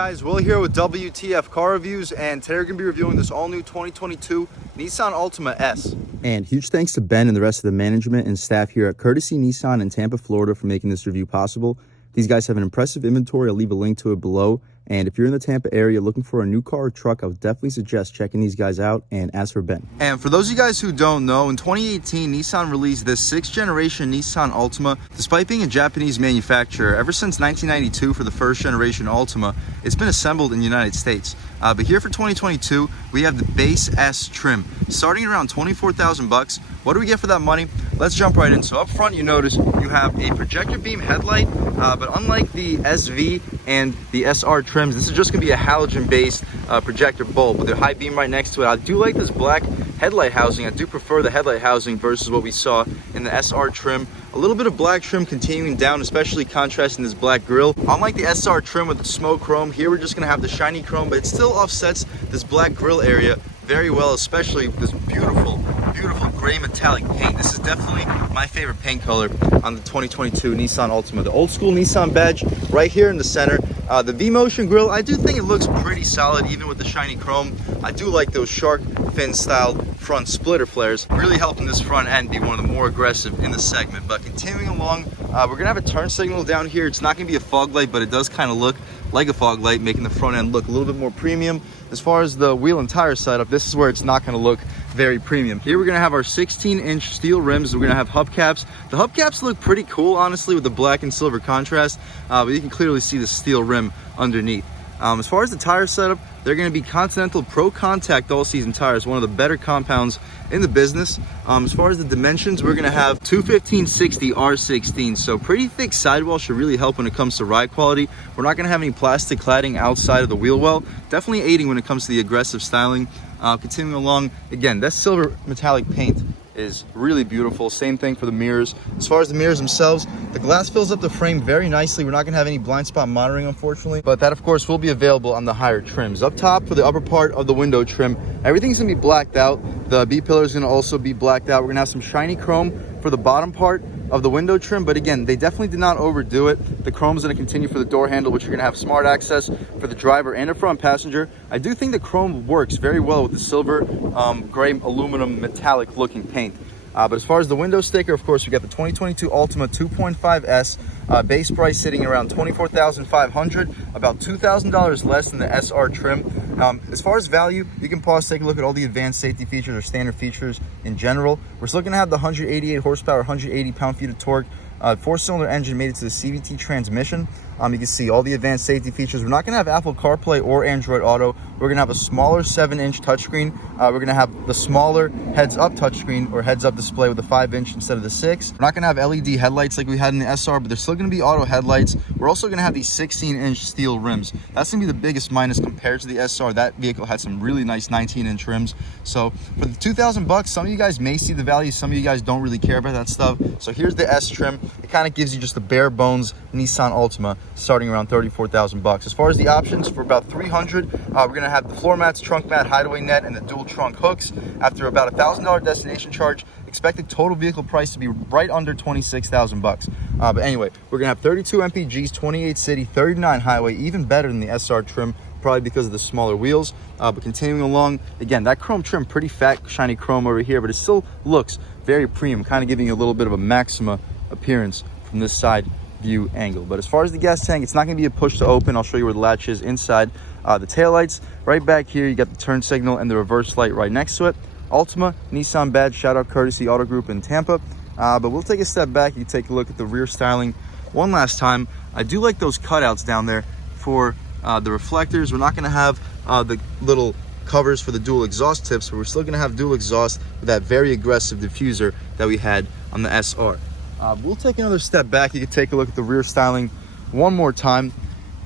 guys, Will here with W.T.F car reviews, and today we're going to be reviewing this all-new 2022 Nissan Altima S. And huge thanks to Ben and the rest of the management and staff here at Courtesy Nissan in Tampa, Florida for making this review possible. These guys have an impressive inventory. I'll leave a link to it below. And if you're in the Tampa area looking for a new car or truck, I would definitely suggest checking these guys out. And as for Ben. And for those of you guys who don't know, in 2018, Nissan released this 6th generation Nissan Altima. Despite being a Japanese manufacturer, ever since 1992 for the 1st generation Altima, it's been assembled in the United States. But here for 2022, we have the base S trim, starting around 24,000 bucks. What do we get for that money? Let's jump right in. So up front, you notice you have a projector beam headlight, but unlike the SV and the SR trims, this is just gonna be a halogen-based projector bulb with a high beam right next to it. I do like this black headlight housing. I do prefer the headlight housing versus what we saw in the SR trim. A little bit of black trim continuing down, especially contrasting this black grille. Unlike the SR trim with the smoke chrome, here we're just gonna have the shiny chrome, but it still offsets this black grille area very well, especially this beautiful gray metallic paint. This is definitely my favorite paint color on the 2022 Nissan Altima. The old school Nissan badge right here in the center. The V-Motion grille, I do think it looks pretty solid even with the shiny chrome. I do like those shark fin style front splitter flares, really helping this front end be one of the more aggressive in the segment. But continuing along, we're gonna have a turn signal down here. It's not gonna be a fog light, but it does kind of look like a fog light, making the front end look a little bit more premium. As far as the wheel and tire setup, this is where it's not going to look very premium. Here we're going to have our 16-inch steel rims. We're going to have hubcaps. The hubcaps look pretty cool, honestly, with the black and silver contrast, but you can clearly see the steel rim underneath. As far as the tire setup, they're going to be Continental Pro Contact all-season tires, one of the better compounds in the business. As far as the dimensions, we're going to have 215/60 R16, so pretty thick sidewall should really help when it comes to ride quality. We're not going to have any plastic cladding outside of the wheel well, definitely aiding when it comes to the aggressive styling. Continuing along, again, that silver metallic paint is really beautiful. Same thing for the mirrors. As far as the mirrors themselves, the glass fills up the frame very nicely. We're not going to have any blind spot monitoring, unfortunately, but that of course will be available on the higher trims. Up top for the upper part of the window trim, everything's going to be blacked out. The B pillar is going to also be blacked out. We're going to have some shiny chrome for the bottom part of the window trim, but again, they definitely did not overdo it. The chrome is going to continue for the door handle, which you're going to have smart access for the driver and the front passenger. I do think the chrome works very well with the silver gray aluminum metallic looking paint. But as far as the window sticker, of course, we got the 2022 Altima 2.5S, base price sitting around $24,500, about $2,000 less than the SR trim. As far as value, you can pause, take a look at all the advanced safety features or standard features in general. We're still going to have the 188 horsepower, 180 pound-feet of torque, 4-cylinder engine made it to the CVT transmission. You can see all the advanced safety features. We're not going to have Apple CarPlay or Android Auto. We're going to have a smaller 7-inch touchscreen. We're going to have the smaller heads-up touchscreen or heads-up display with a 5-inch instead of the 6. We're not going to have LED headlights like we had in the SR, but they're still going to be auto headlights. We're also going to have these 16-inch steel rims. That's going to be the biggest minus compared to the SR. That vehicle had some really nice 19-inch rims. So for the 2,000 bucks, some of you guys may see the value. Some of you guys don't really care about that stuff. So here's the S trim. It kind of gives you just the bare bones Nissan Altima, starting around 34,000 bucks. As far as the options, for about 300, we're going to have the floor mats, trunk mat, hideaway net, and the dual trunk hooks. After about $1,000 destination charge, expected total vehicle price to be right under 26,000 bucks. But anyway, we're going to have 32 MPGs, 28 city, 39 highway, even better than the SR trim, probably because of the smaller wheels. But continuing along, again, that chrome trim, pretty fat, shiny chrome over here, but it still looks very premium, kind of giving you a little bit of a Maxima appearance from this side view angle. But as far as the gas tank, it's not going to be a push to open. I'll show you where the latch is inside. The taillights right back here, you got the turn signal and the reverse light right next to it. Altima Nissan badge, shout out Courtesy Auto Group in Tampa. But we'll take a step back. You take a look at the rear styling one last time. I do like those cutouts down there for the reflectors. We're not going to have the little covers for the dual exhaust tips, but we're still going to have dual exhaust with that very aggressive diffuser that we had on the SR. We'll take another step back. You can take a look at the rear styling one more time,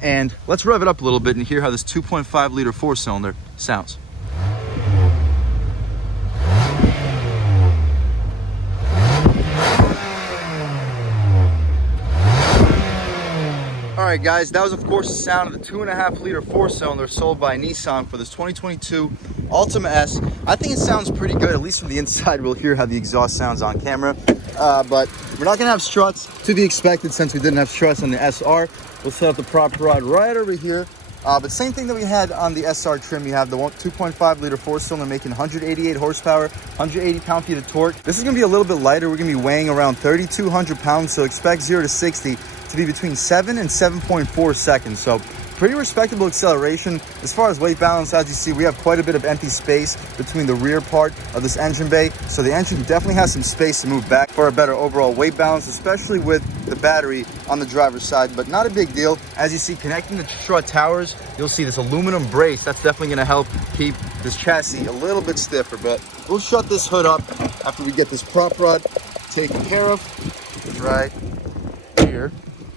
and let's rev it up a little bit and hear how this 2.5 liter 4-cylinder sounds. All right, guys, that was of course the sound of the 2.5 liter 4-cylinder sold by Nissan for this 2022 Altima S. I think it sounds pretty good, at least from the inside. We'll hear how the exhaust sounds on camera, but we're not gonna have struts, to be expected since we didn't have struts on the SR. We'll set up the prop rod right over here But same thing that we had on the SR trim. You have the 2.5 liter four cylinder making 188 horsepower, 180 pound-feet of torque. This is going to be a little bit lighter. We're going to be weighing around 3,200 pounds, so expect 0 to 60 to be between 7 and 7.4 seconds. So pretty respectable acceleration. As far as weight balance, as you see, we have quite a bit of empty space between the rear part of this engine bay. So the engine definitely has some space to move back for a better overall weight balance, especially with the battery on the driver's side, but not a big deal. As you see, connecting the strut towers, you'll see this aluminum brace. That's definitely going to help keep this chassis a little bit stiffer, but we'll shut this hood up after we get this prop rod taken care of. Right here.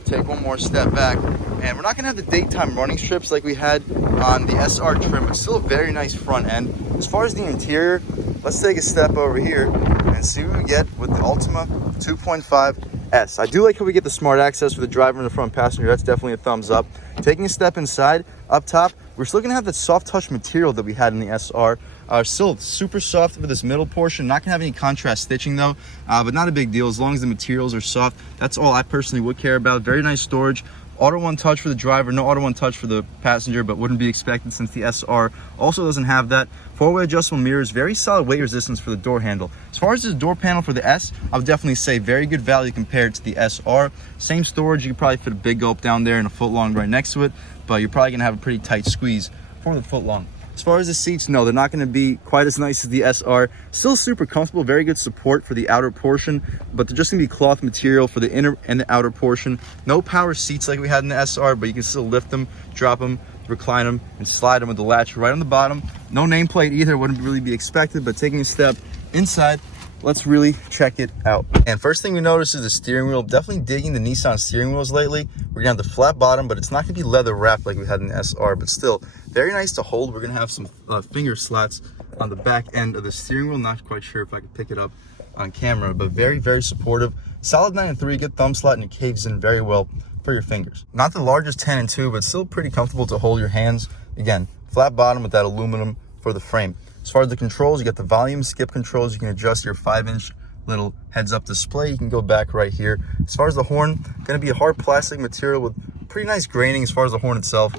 Take one more step back, and we're not going to have the daytime running strips like we had on the SR trim, but still a very nice front end. As far as the interior, let's take a step over here and see what we get with the Altima 2.5S. I do like how we get the smart access for the driver and the front passenger. That's definitely a thumbs up. Taking a step inside, up top, we're still going to have that soft touch material that we had in the SR. Still super soft for this middle portion. Not going to have any contrast stitching though, but not a big deal as long as the materials are soft. That's all I personally would care about. Very nice storage. Auto one touch for the driver, no auto one touch for the passenger, but wouldn't be expected since the SR also doesn't have that. Four-way adjustable mirrors, very solid weight resistance for the door handle. As far as the door panel for the S, I would definitely say very good value compared to the SR. Same storage, you could probably fit a big gulp down there and a foot long right next to it, but you're probably gonna have a pretty tight squeeze for the foot long. As far as the seats, no, they're not going to be quite as nice as the SR. Still super comfortable, very good support for the outer portion, but they're just going to be cloth material for the inner and the outer portion. No power seats like we had in the SR, but you can still lift them, drop them, recline them, and slide them with the latch right on the bottom. No nameplate either, wouldn't really be expected, but taking a step inside, let's really check it out. And first thing we notice is the steering wheel. Definitely digging the Nissan steering wheels lately. We're gonna have the flat bottom, but it's not gonna be leather wrapped like we had in the SR, but still very nice to hold. We're gonna have some finger slats on the back end of the steering wheel. Not quite sure if I can pick it up on camera, but very, very supportive. Solid 9 and 3, good thumb slot, and it caves in very well for your fingers. Not the largest 10 and 2, but still pretty comfortable to hold your hands. Again, flat bottom with that aluminum for the frame. As far as the controls, you got the volume, skip controls. You can adjust your 5-inch little heads-up display. You can go back right here. As far as the horn, going to be a hard plastic material with pretty nice graining as far as the horn itself.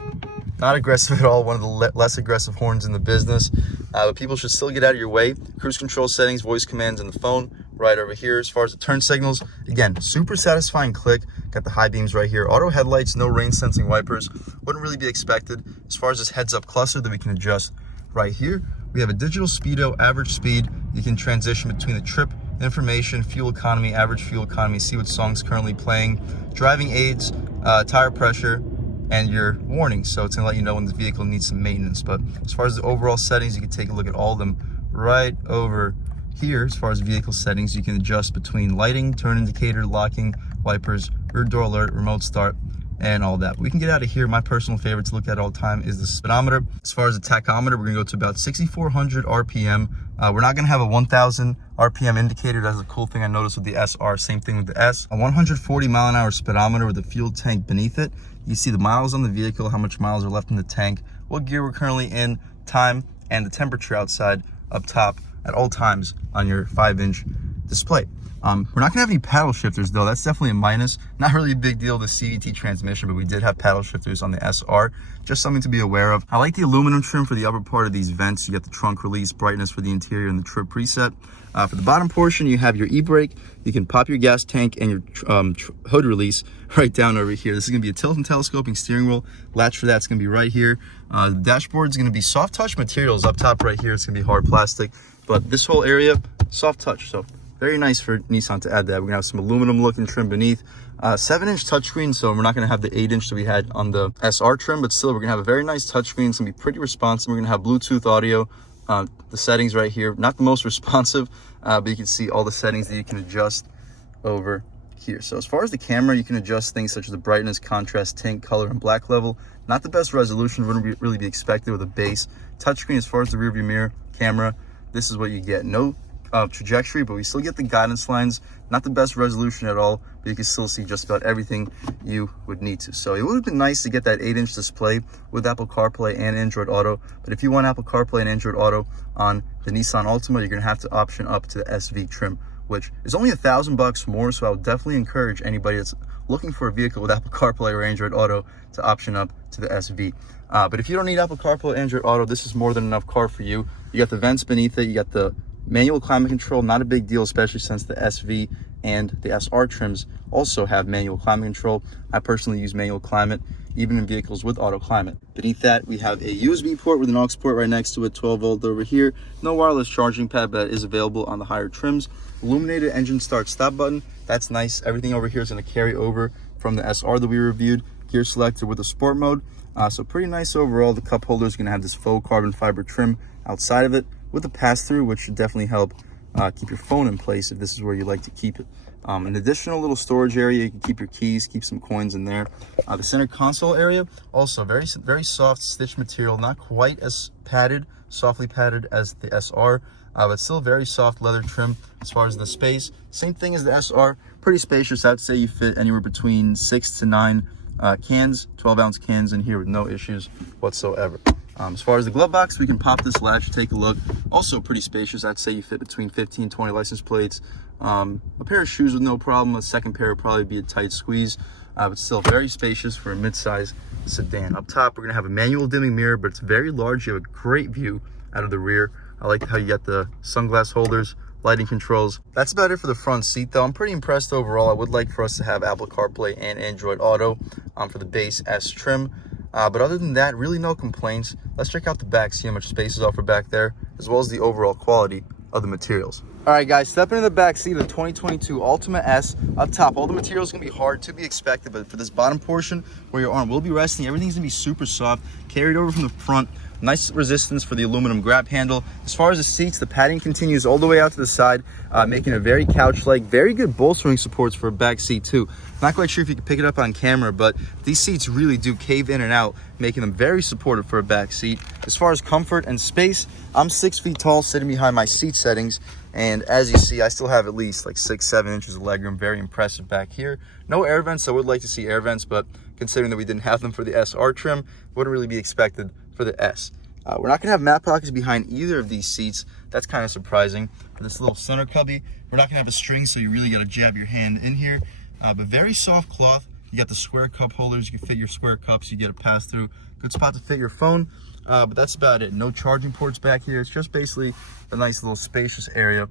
Not aggressive at all, one of the less aggressive horns in the business. But people should still get out of your way. Cruise control settings, voice commands on the phone right over here. As far as the turn signals, again, super satisfying click. Got the high beams right here. Auto headlights, no rain sensing wipers. Wouldn't really be expected. As far as this heads-up cluster that we can adjust right here, we have a digital speedo, average speed. You can transition between the trip, information, fuel economy, average fuel economy, see what song's currently playing, driving aids, tire pressure, and your warnings. So it's gonna let you know when the vehicle needs some maintenance. But as far as the overall settings, you can take a look at all of them right over here. As far as vehicle settings, you can adjust between lighting, turn indicator, locking, wipers, rear door alert, remote start, and all that. We can get out of here. My personal favorite to look at all the time is the speedometer. As far as the tachometer, we're gonna go to about 6,400 RPM. We're not gonna have a 1,000 RPM indicator. That's a cool thing I noticed with the SR. Same thing with the S. A 140 mile an hour speedometer with a fuel tank beneath it. You see the miles on the vehicle, how much miles are left in the tank, what gear we're currently in, time, and the temperature outside up top at all times on your 5-inch display. We're not gonna have any paddle shifters though. That's definitely a minus. Not really a big deal, the CVT transmission, but we did have paddle shifters on the SR. Just something to be aware of. I like the aluminum trim for the upper part of these vents. You get the trunk release, brightness for the interior, and the trip preset. For the bottom portion, you have your e-brake. You can pop your gas tank and your hood release right down over here. This is gonna be a tilt and telescoping steering wheel. Latch for that's gonna be right here. The dashboard is gonna be soft touch materials up top right here. It's gonna be hard plastic, but this whole area, soft touch. So very nice for Nissan to add that. We're gonna have some aluminum looking trim beneath. 7-inch touchscreen, so we're not gonna have the 8-inch that we had on the SR trim, but still we're gonna have a very nice touchscreen. It's gonna be pretty responsive. We're gonna have Bluetooth audio. The settings right here, not the most responsive, but you can see all the settings that you can adjust over here. So as far as the camera, you can adjust things such as the brightness, contrast, tint, color, and black level. Not the best resolution, wouldn't really be expected with a base. Touchscreen, as far as the rear view mirror camera, this is what you get. No trajectory, but we still get the guidance lines. Not the best resolution at all, but you can still see just about everything you would need to. So it would have been nice to get that 8-inch display with Apple CarPlay and Android Auto, but if you want Apple CarPlay and Android Auto on the Nissan Altima, you're gonna have to option up to the SV trim, which is only $1,000 more. So I would definitely encourage anybody that's looking for a vehicle with Apple CarPlay or Android Auto to option up to the SV. But if you don't need Apple CarPlay or Android Auto, this is more than enough car for you. You got the vents beneath it, you got the manual climate control, not a big deal, especially since the SV and the SR trims also have manual climate control. I personally use manual climate, even in vehicles with auto climate. Beneath that, we have a USB port with an aux port right next to it, 12 volt over here. No wireless charging pad, but that is available on the higher trims. Illuminated engine start stop button, that's nice. Everything over here is gonna carry over from the SR that we reviewed. Gear selector with a sport mode. So pretty nice overall. The cup holder is gonna have this faux carbon fiber trim outside of it with a pass-through, which should definitely help keep your phone in place if this is where you like to keep it. An additional little storage area, you can keep your keys, keep some coins in there. The center console area, also very soft stitched material, not quite as padded, softly padded as the SR, but still very soft leather trim. As far as the space, same thing as the SR, pretty spacious. I'd say you fit anywhere between 6 to 9 cans, 12-ounce cans in here with no issues whatsoever. As far as the glove box, we can pop this latch, take a look. Also pretty spacious. I'd say you fit between 15, 20 license plates. A pair of shoes with no problem. A second pair would probably be a tight squeeze, but still very spacious for a mid-size sedan. Up top, we're gonna have a manual dimming mirror, but it's very large. You have a great view out of the rear. I like how you got the sunglass holders, lighting controls. That's about it for the front seat though. I'm pretty impressed overall. I would like for us to have Apple CarPlay and Android Auto for the base S trim. But other than that, really no complaints. Let's check out the back, see how much space is offered back there, as well as the overall quality of the materials. All right, guys, stepping in the back seat of the 2022 Altima S. Up top, all the material is going to be hard to be expected, but for this bottom portion where your arm will be resting, everything's going to be super soft, carried over from the front. Nice resistance for the aluminum grab handle. As far as the seats, the padding continues all the way out to the side, making it very couch-like. Very good bolstering supports for a back seat too. Not quite sure if you can pick it up on camera, but these seats really do cave in and out, making them very supportive for a back seat. As far as comfort and space, I'm 6 feet tall sitting behind my seat settings, and as you see, I still have at least like 6-7 inches of legroom. Very impressive back here. No air vents. I would like to see air vents, but considering that we didn't have them for the SR trim, wouldn't really be expected for the S. We're not gonna have mat pockets behind either of these seats. That's kind of surprising. For this little center cubby, we're not gonna have a string, so you really gotta jab your hand in here. But very soft cloth. You got the square cup holders. You can fit your square cups. You get a pass through. Good spot to fit your phone. But that's about it. No charging ports back here. It's just basically a nice little spacious area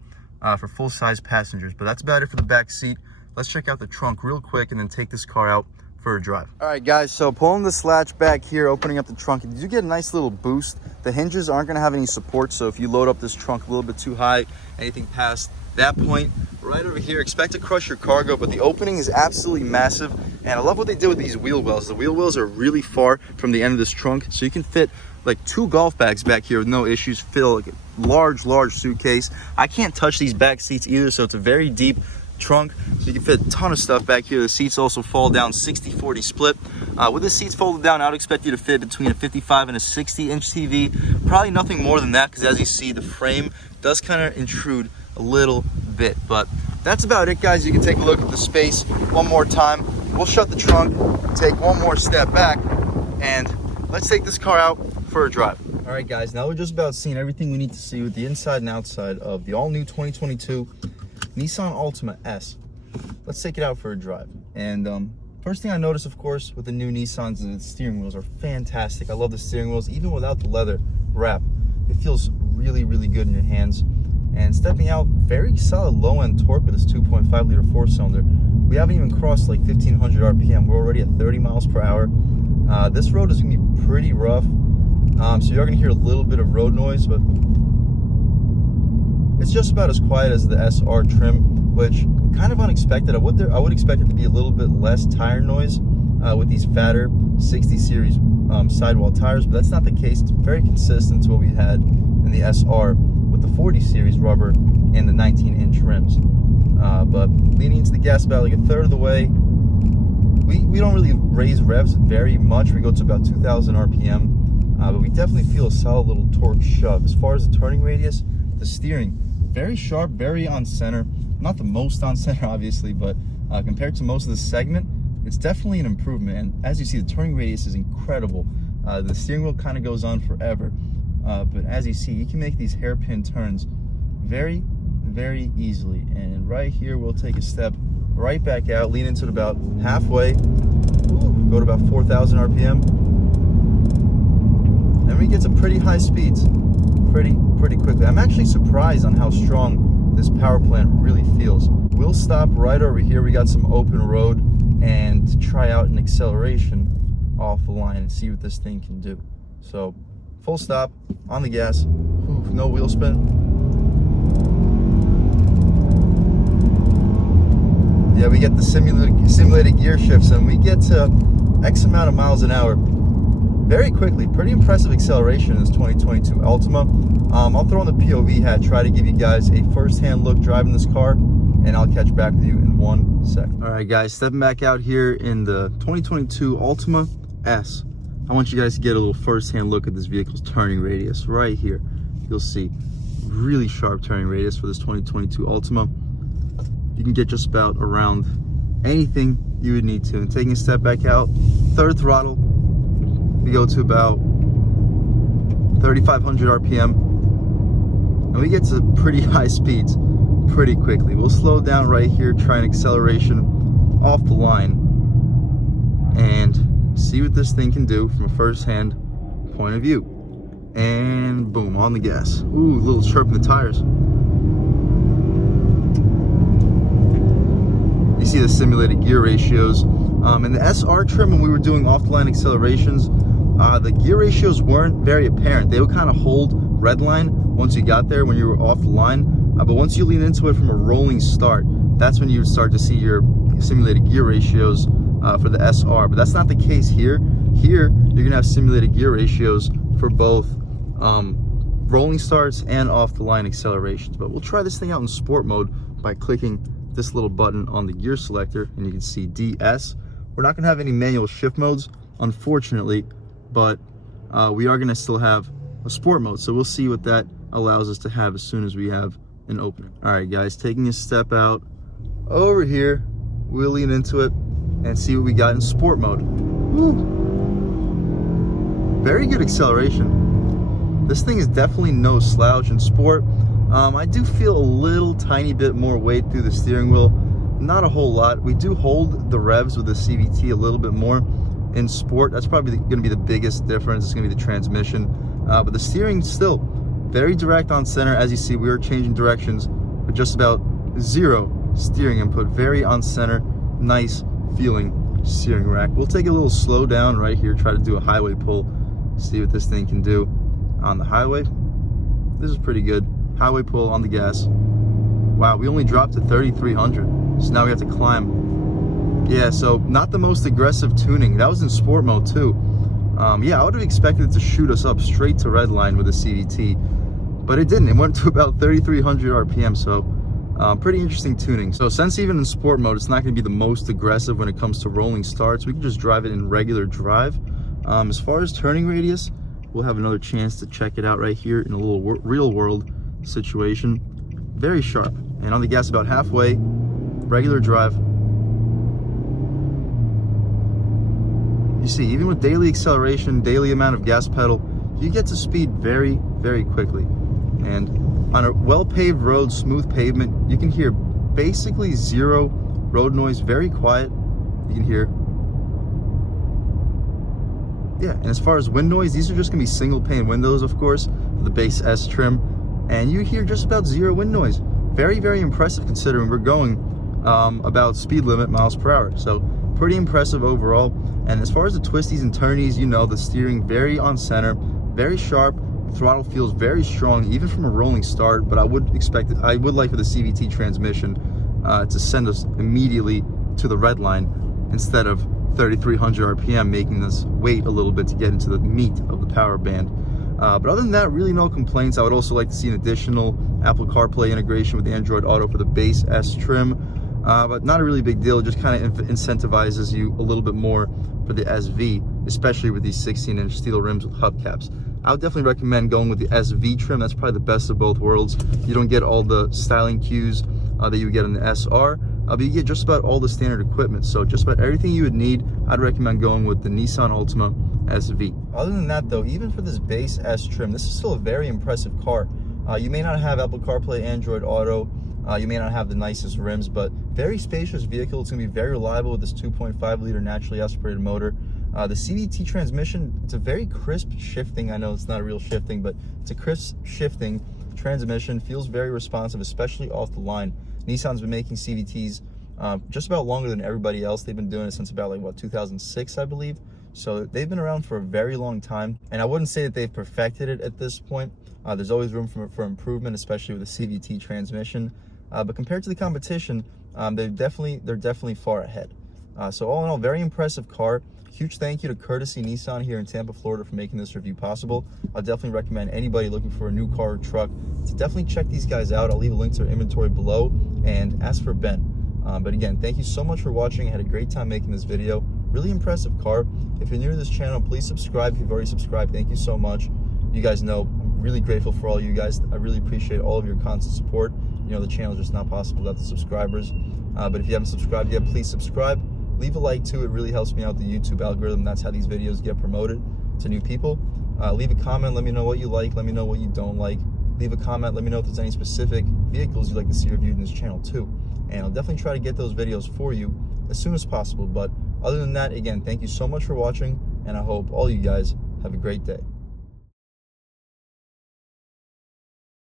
for full-size passengers. But that's about it for the back seat. Let's check out the trunk real quick and then take this car out for a drive. All right, guys, so pulling this latch back here, opening up the trunk, you do get a nice little boost. The hinges aren't gonna have any support, so if you load up this trunk a little bit too high, anything past that point, right over here, expect to crush your cargo, but the opening is absolutely massive. And I love what they did with these wheel wells. The wheel wells are really far from the end of this trunk, so you can fit like 2 golf bags back here with no issues, fill like a large suitcase. I can't touch these back seats either, so it's a very deep trunk, so you can fit a ton of stuff back here. The seats also fall down 60-40 split. With the seats folded down, I would expect you to fit between a 55 and a 60-inch TV. Probably nothing more than that, because as you see, the frame does kind of intrude a little bit. But that's about it, guys. You can take a look at the space one more time. We'll shut the trunk, take one more step back, and let's take this car out for a drive. All right, guys, now we're just about seeing everything we need to see with the inside and outside of the all-new 2022 Nissan Altima S. Let's take it out for a drive. And first thing I noticed, of course, with the new Nissans is the steering wheels are fantastic. I love the steering wheels, even without the leather wrap. It feels really good in your hands. And stepping out, very solid low-end torque with this 2.5-liter 4-cylinder. We haven't even crossed like 1,500 RPM. We're already at 30 miles per hour. This road is gonna be pretty rough. So you're gonna hear a little bit of road noise, but it's just about as quiet as the SR trim, which kind of unexpected. I would expect it to be a little bit less tire noise with these fatter 60 series sidewall tires, but that's not the case. It's very consistent to what we had in the SR with the 40 series rubber and the 19-inch rims. But leaning into the gas about like a third of the way, we don't really raise revs very much. We go to about 2,000 RPM, but we definitely feel a solid little torque shove. As far as the turning radius, the steering, very sharp, very on center. Not the most on center, obviously, but compared to most of the segment, it's definitely an improvement. And as you see, the turning radius is incredible. The steering wheel kind of goes on forever. But as you see, you can make these hairpin turns very easily. And right here, we'll take a step right back out, lean into it about halfway. Ooh, go to about 4,000 RPM. And we get to pretty high speeds pretty quickly. I'm actually surprised on how strong this power plant really feels. We'll stop right over here. We got some open road and try out an acceleration off the line and see what this thing can do. So full stop on the gas. Ooh, no wheel spin. Yeah, we get the simulated gear shifts and we get to X amount of miles an hour very quickly. Pretty impressive acceleration in this 2022 Altima. I'll throw on the POV hat, try to give you guys a first-hand look driving this car, and I'll catch back with you in 1 second. All right, guys, stepping back out here in the 2022 Altima S. I want you guys to get a little first-hand look at this vehicle's turning radius right here. You'll see really sharp turning radius for this 2022 Altima. You can get just about around anything you would need to. And taking a step back out, third throttle, we go to about 3,500 RPM, and we get to pretty high speeds pretty quickly. We'll slow down right here, try an acceleration off the line, and see what this thing can do from a first-hand point of view. And boom, on the gas. Ooh, a little chirp in the tires. You see the simulated gear ratios. In the SR trim, when we were doing off-the-line accelerations, the gear ratios weren't very apparent. They would kind of hold redline once you got there when you were off the line. But once you lean into it from a rolling start, that's when you would start to see your simulated gear ratios for the SR. But that's not the case here. Here, you're gonna have simulated gear ratios for both rolling starts and off-the-line accelerations. But we'll try this thing out in sport mode by clicking this little button on the gear selector, and you can see DS. We're not gonna have any manual shift modes, unfortunately, but we are gonna still have a sport mode. So we'll see what that allows us to have as soon as we have an opening. All right, guys, taking a step out over here, we'll lean into it and see what we got in sport mode. Woo. Very good acceleration. This thing is definitely no slouch in sport. I do feel a little tiny bit more weight through the steering wheel, not a whole lot. We do hold the revs with the CVT a little bit more in sport. That's probably going to be the biggest difference. It's going to be the transmission, but the steering still very direct on center. As you see, we are changing directions with just about zero steering input. Very on center, nice feeling steering rack. We'll take a little slow down right here, try to do a highway pull, see what this thing can do on the highway. This is pretty good. Highway pull on the gas. Wow, we only dropped to 3,300. So now we have to climb. Yeah, so not the most aggressive tuning. That was in sport mode too. Yeah, I would have expected it to shoot us up straight to redline with a CVT, but it didn't. It went to about 3,300 RPM, so pretty interesting tuning. So since even in sport mode, it's not going to be the most aggressive when it comes to rolling starts, we can just drive it in regular drive. As far as turning radius, we'll have another chance to check it out right here in a little real world situation. Very sharp, and on the gas about halfway, regular drive. You see, even with daily acceleration, daily amount of gas pedal, you get to speed very, very quickly. And on a well-paved road, smooth pavement, you can hear basically zero road noise, very quiet. You can hear, yeah, and as far as wind noise, these are just gonna be single pane windows, of course, for the base S trim, and you hear just about zero wind noise. Very, very impressive considering we're going about speed limit miles per hour. So pretty impressive overall. And as far as the twisties and turnies, you know, the steering very on center, very sharp. Throttle feels very strong, even from a rolling start. But I would expect it. I would like for the CVT transmission to send us immediately to the red line instead of 3,300 RPM, making us wait a little bit to get into the meat of the power band. But other than that, really no complaints. I would also like to see an additional Apple CarPlay integration with Android Auto for the base S trim. But not a really big deal. It just kind of incentivizes you a little bit more for the SV, especially with these 16-inch steel rims with hubcaps. I would definitely recommend going with the SV trim. That's probably the best of both worlds. You don't get all the styling cues that you would get in the SR, but you get just about all the standard equipment. So just about everything you would need, I'd recommend going with the Nissan Altima SV. Other than that though, even for this base S trim, this is still a very impressive car. You may not have Apple CarPlay, Android Auto, You may not have the nicest rims, but very spacious vehicle. It's going to be very reliable with this 2.5 liter naturally aspirated motor. The CVT transmission, it's a very crisp shifting. I know it's not a real shifting, but it's a crisp shifting transmission. Feels very responsive, especially off the line. Nissan's been making CVTs just about longer than everybody else. They've been doing it since about, like, what, 2006, I believe. So they've been around for a very long time, and I wouldn't say that they've perfected it at this point. There's always room for improvement, especially with the CVT transmission. But compared to the competition, they're definitely far ahead. So all in all, very impressive car. Huge thank you to Courtesy Nissan here in Tampa, Florida for making this review possible. I'll definitely recommend anybody looking for a new car or truck to definitely check these guys out. I'll leave a link to their inventory below and ask for Ben. But again, thank you so much for watching. I had a great time making this video. Really impressive car. If you're new to this channel, please subscribe. If you've already subscribed, thank you so much. You guys know I'm really grateful for all you guys. I really appreciate all of your constant support. You know, the channel is just not possible without the subscribers. But if you haven't subscribed yet, please subscribe. Leave a like too. It really helps me out the YouTube algorithm. That's how these videos get promoted to new people. Leave a comment. Let me know what you like. Let me know what you don't like. Leave a comment. Let me know if there's any specific vehicles you'd like to see reviewed in this channel too. And I'll definitely try to get those videos for you as soon as possible. But other than that, again, thank you so much for watching, and I hope all you guys have a great day.